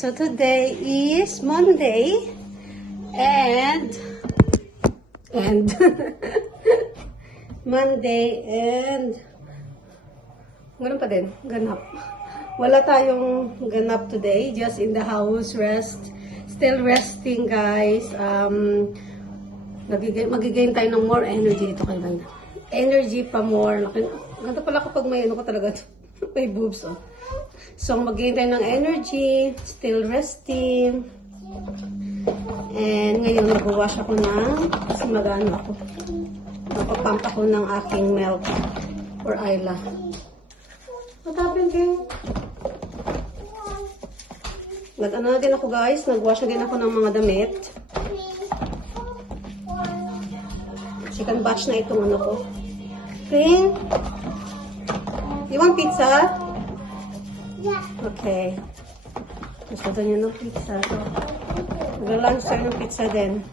So today is Monday and Monday and ganun pa din, ganap. Wala tayong ganap today, just in the house, rest. Still resting, guys. Magigain tayo ng more energy dito kay Ganda. Energy pa more. Ganda pala kapag may ano ko talaga, may boobs, oh. So, mag-gain tayo ng energy, still resting. And ngayon, nag-wash ako kasi mag-ano ako. Napapump ako ng aking milk for Ayla. What happened, King? Nag-ano na din ako, guys. Nag-wash na din ako ng mga damit. Chicken batch na itong ano ko. King? You want pizza? Yeah. Okay. Gusto niyo ng pizza. Mag-lunch tayo ng pizza din.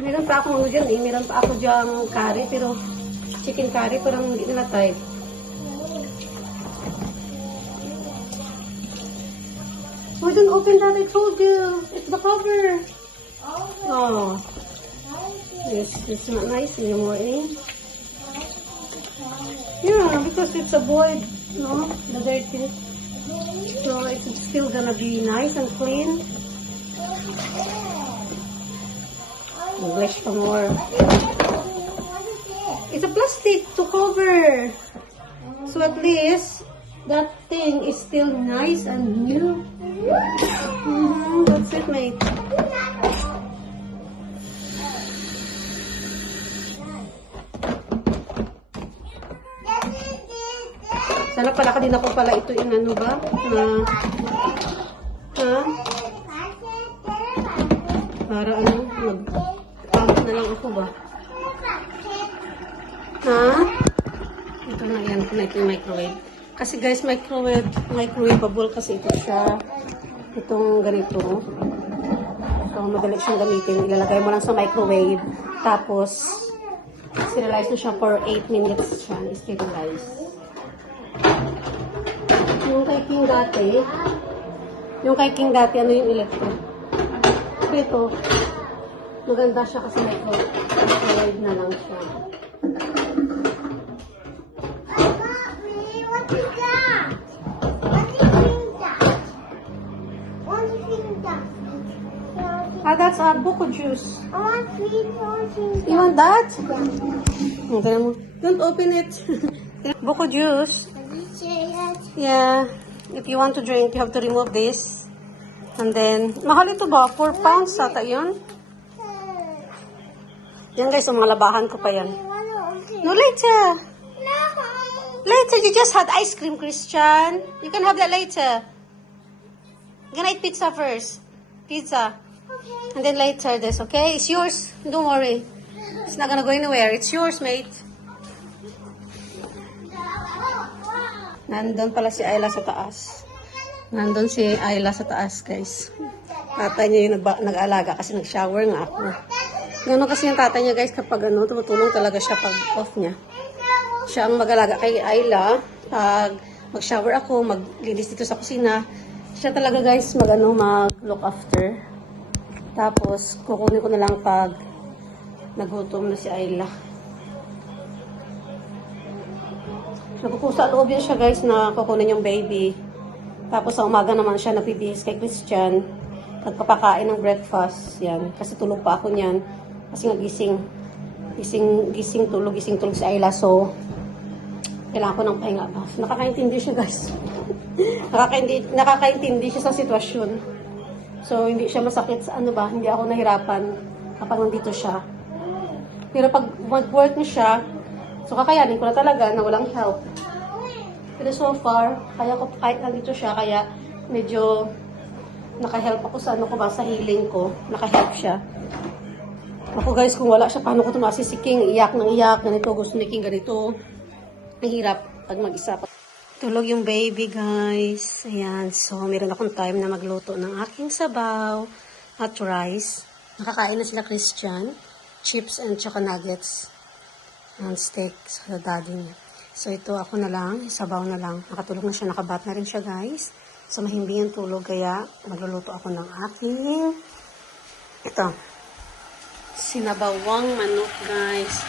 Meron pa ako dyan eh. Meron pa ako dyan curry, pero chicken curry, parang hindi nila type. Oh, don't open that, I told you. It's the cover. Oh. It's not nice anymore, eh? Yeah, because it's a void, no? The dirty. So it's still gonna be nice and clean. English pa more. It's a plastic to cover. So at least that thing is still nice and new. That's it, mate. Sana pala din ako pala ito yung ano ba? Para ano? Mag-pump na lang ako ba? Ito na yan. Ito na ito yung microwave. Kasi guys, microwaveable kasi ito siya. Itong ganito. So, madali siyang gamitin. Ilalagay mo lang sa microwave. Tapos, sterilize na siya for 8 minutes siya. Sterilize. Yung kay King dati, ano yung electric? Ito, maganda siya kasi microwave na lang siya. That's a buko juice. I want sweet orange. You want that? Okay, don't open it. Buko juice. Yeah. If you want to drink, you have to remove this. And then, mahal ito ba? 4 pounds ata yun? Yan guys, mga labahan ko pa yan. No, later. Later, you just had ice cream, Christian. You can have that later. You can eat pizza first. Pizza. And then later this, okay? It's yours. Don't worry. It's not gonna go anywhere. It's yours, mate. Nandun pala si Ayla sa taas. Nandun si Ayla sa taas, guys. Tatay niya yung nag-aalaga kasi nag-shower nga ako. Gano'n kasi yung tatay niya, guys, kapag ano, tumutulong talaga siya pag off niya. Siya ang mag-alaga kay Ayla. Pag mag-shower ako, maglinis dito sa kusina, siya talaga, guys, mag-look after. Tapos, kukunin ko na lang pag nagutom na si Ayla. Nagpupusa loob yan siya, guys, na kukunin yung baby. Tapos, sa umaga naman siya nagpibihis kay Christian. Nagpapakain ng breakfast. Yan. Kasi tulog pa ako niyan. Kasi nagising. Gising tulog si Ayla. So, kailangan ko ng pahinga ba. Nakakaintindi siya, guys. Nakakaintindi siya sa sitwasyon. So, hindi siya masakit sa ano ba. Hindi ako nahirapan kapag nandito siya. Pero pag mag-work na siya, so kakayanin ko na talaga na walang help. Pero so far, kaya ko kahit nandito siya, kaya medyo naka-help ako sa ano ko ba, sa healing ko. Naka-help siya. Ako guys, kung wala siya, paano ko ito masisiking? Iyak ng iyak, ganito, gusto ni King ganito. Ang hirap pag mag-isa pa. Tulog yung baby, guys. Ayan. So, meron akong time na magluto ng aking sabaw at rice. Nakakain na sila Christian. Chips and choco nuggets. And steak sa daddy niya. So, ito ako na lang. Sabaw na lang. Nakatulog na siya. Nakabat na rin siya, guys. So, mahimbing ang tulog, kaya magluluto ako ng aking sinabawang manok, guys,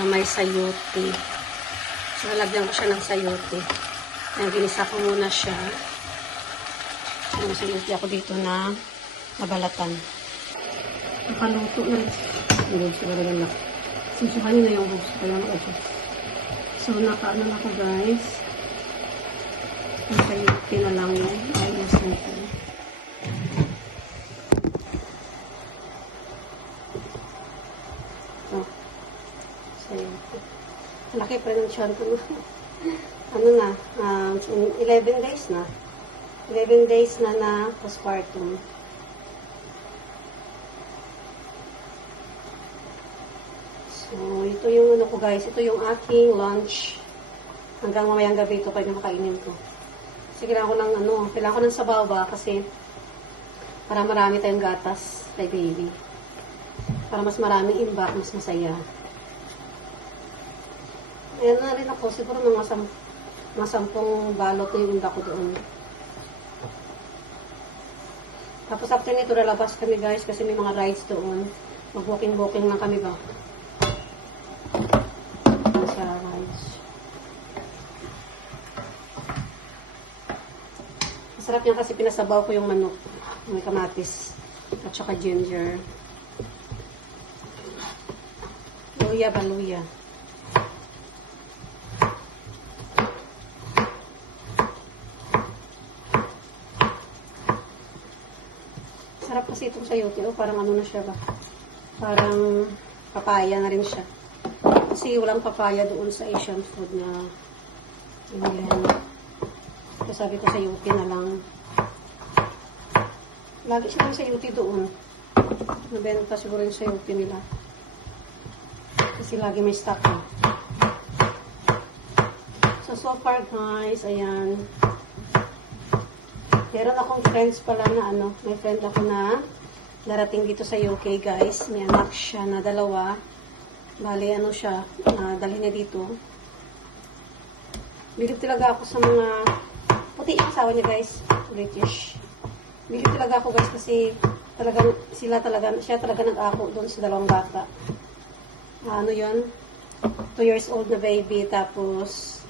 na may sayote. So, lalagyan ko siya ng sayote. Ayan, ginisa ko muna siya. So, may sayote ako dito na nabalatan. Nakaluto na. Hindi, siguro na. Susukanin na yung gusto ko lang ako. So, nakaano na ako, guys. Ang sayote na lang yun. Ayos nito. Sayote. Laki pa rin siya. Ano na, 11 days na. 11 days na postpartum. So, ito yung ano ko, guys. Ito yung aking lunch. Hanggang mamayang gabi ito pa yung makainin ko. Kasi kailangan ko ng sabaw ba kasi para marami tayong gatas kay baby. Para mas maraming imbak, mas masaya. Ayan na rin ako. Siguro mga 10 balot na yung imbak ko doon. Tapos after nito, lalabas kami, guys, kasi may mga rides doon. Mag-walking-walking lang kami ba. Sa rides. Masarap yan kasi pinasabaw ko yung manok. May kamatis. At saka ginger. Luya ba, luya? Sarap kasi itong sayote. Parang ano na siya ba? Parang papaya na rin siya. Kasi walang papaya doon sa Asian food na inilhan. So sabi ko sayote na lang. Lagi siya ng sayote doon. Nabenta siguro yung sayote nila. Kasi lagi may stock na. So far, guys, ayan. Meron akong friends pala na may friend ako na darating dito sa UK, guys. May anak siya na 2. Bali, siya, dalhin niya dito. Bilib talaga ako sa mga, puti yung asawa niya, guys. British. Bilib talaga ako, guys, kasi siya talaga nag-ako doon sa 2 bata. 2 years old na baby, tapos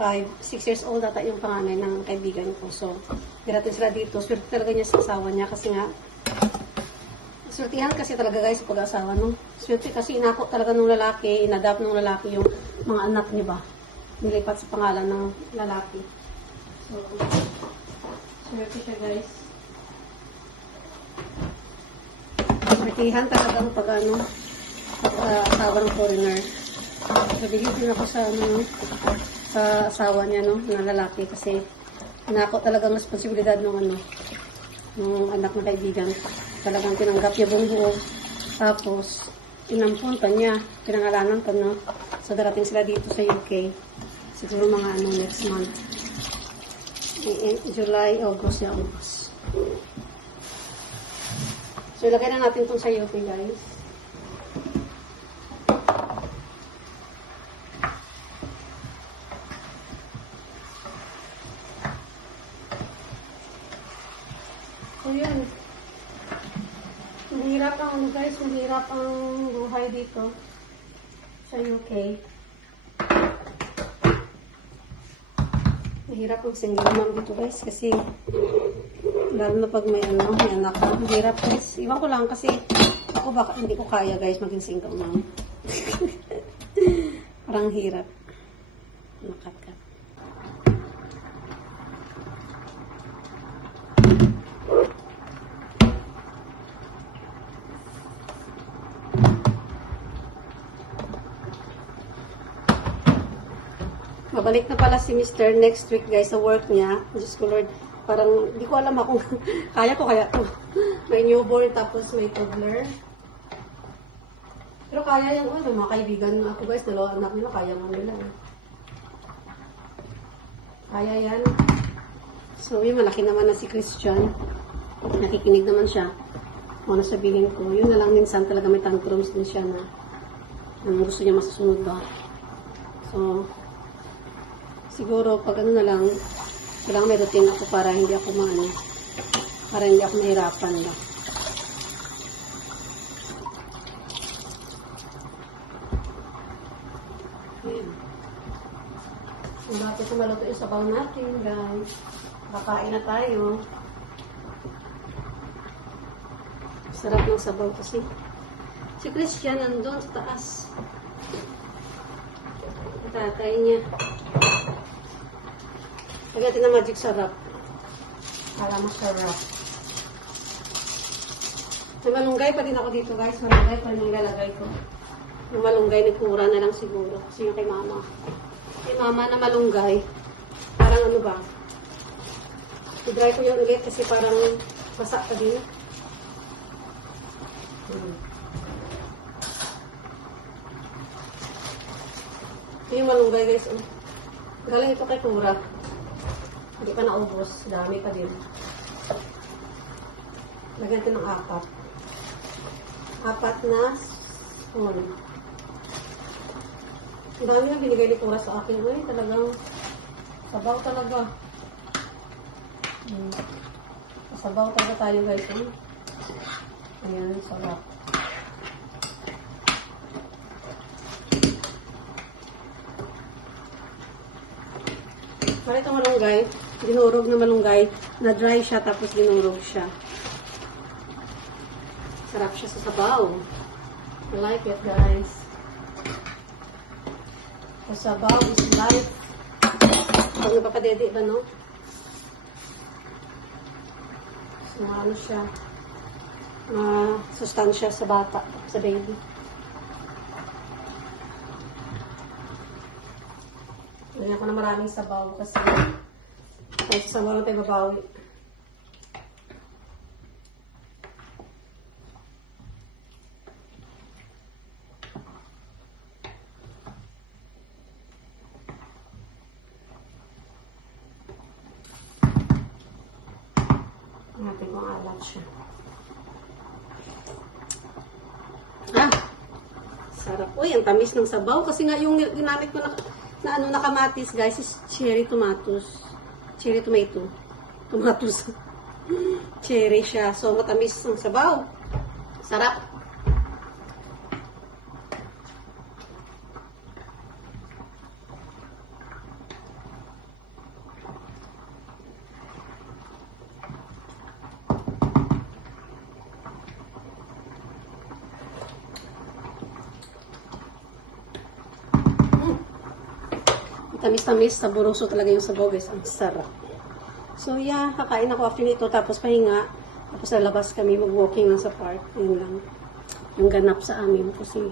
6 years old ata yung panganay ng kaibigan ko. So, dirating sila dito. Swerte talaga niya sa asawa niya kasi nga, swertihan kasi talaga, guys, pag-asawa, no? Swerte kasi inako talaga ng lalaki, inadapt ng lalaki yung mga anak niya ba? Nilipat sa pangalan ng lalaki. So, swerte siya, guys. Swertihan talaga ang pag-asawa ng foreigner. Nabigil din ako sa asawa niya, na lalaki, kasi inako talagang responsibilidad ng anak ng kaibigan. Talagang tinanggap niya buong buo. Tapos, inampun pa niya. Pinangalanan pa, no? So, darating sila dito sa UK. Siguro mga next month. July, August, August. So, ilagay na natin itong sa UK, guys. So, yun. Mahirap ang buhay dito sa UK. Mahirap ang single mom dito, guys, kasi lalo na pag may anak ka. Mahirap, guys. Iwan ko lang kasi ako baka hindi ko kaya, guys, maging single mom. Parang hirap. Nakakat. Mabalik na pala si Mr. next week, guys, sa work niya. Diyos ko, Lord, parang di ko alam kung kaya to. May newborn, tapos may toddler. Pero kaya yung mga kaibigan ako, guys, 2 anak nila, kaya nga nila. Kaya yan. So, yun, malaki naman na si Christian. Nakikinig naman siya. Kung ano sabihin ko, yun na lang minsan talaga may tantrums din siya na gusto niya masusunod ba. So, siguro, pag na lang, Kailangan may routine ako para hindi ako para hindi ako mahirapan ba. Ayan. Malapit na maluto yung sabaw natin, guys. Kakain na tayo. Sarap ng sabaw kasi. Si Christian nandun sa taas. Tatay niya. Lagyan na magic sarap. Para masarap. May malunggay pa din ako dito, guys. Malunggay pa rin nilalagay ko. Yung malunggay ni Kura na lang siguro. Kasi yung kay mama. Kay mama na malunggay. Parang ano ba? I-dry ko yung ulit kasi parang basa pa din. Ito yung malunggay, guys. Galing ito kay Kura. Hindi pa naubos. Dami pa din. Lagyan ito ng 4. 4 na spoon. Ang dami na binigay ni Kura sa akin. Uy, talagang sabaw talaga. Sabaw talaga tayo, guys. Ayan, sarap. Para itong malunggay, dinurog na malunggay, na-dry siya tapos dinurog siya. Sarap siya sa sabaw. I like it, guys. The sabaw is life. Pag napapadede ba, no? So, ano siya? Sustansya sa bata, sa baby. Lagyan ko na maraming sabaw kasi kahit sa sabaw lang tayo babawi. Natin kung alat siya. Sarap. Uy, ang tamis ng sabaw. Kasi nga yung ginamit ko na kamatis, guys, is cherry tomatoes. Cherry tomato. Tomatoes. Cherry siya. So, matamis ng sabaw. Sarap. Tamis-tamis, saburoso talaga yung sabaw, guys. Ang sarap. So, yeah, kakain ako after nito, tapos pahinga. Tapos lalabas kami, mag-walking lang sa park. Yun lang. Yung ganap sa amin. Kasi,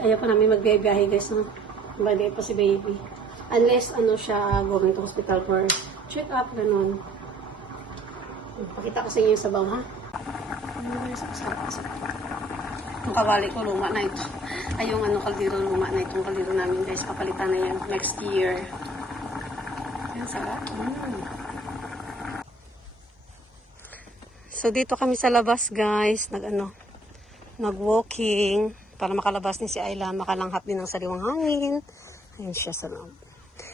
ayaw pa namin magbiyahe, guys. No? Bali pa si baby. Unless, ano siya, going to hospital for check-up, ganun. Pakita ko sa inyo yung sabaw, ha? Yung kawali ko, luma na ito. Ay, yung kaldero, luma na itong kaldero namin, guys. Papalitan na yan next year. Yan, sarap. So, dito kami sa labas, guys. Nag-walking. Para makalabas ni si Ayla. Makalanghap din ng sariwang hangin. Ayun siya sa loob.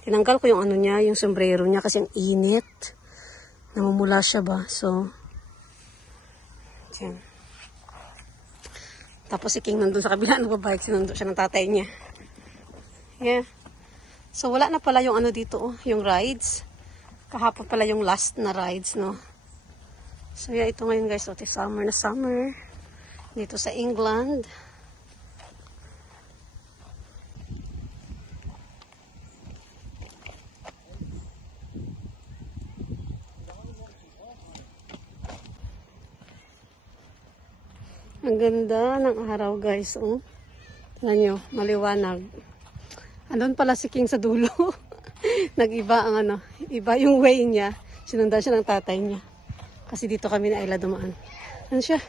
Tinanggal ko yung niya, yung sombrero niya kasi ang init. Namumula siya ba? So, yan. Tapos si King nandun sa kabila, nagbabike, sinundo siya ng tatay niya. Yeah. So, wala na pala yung dito, yung rides. Kahapon pala yung last na rides, no? So, yeah, ito ngayon, guys. Ito summer na summer. Dito sa England. Ang ganda ng araw, guys. Oh. Tingnan nyo, maliwanag. Andun pala si King sa dulo. Nag-iba ang iba yung way niya. Sinundan siya ng tatay niya. Kasi dito kami na Ayla dumaan. Ano siya?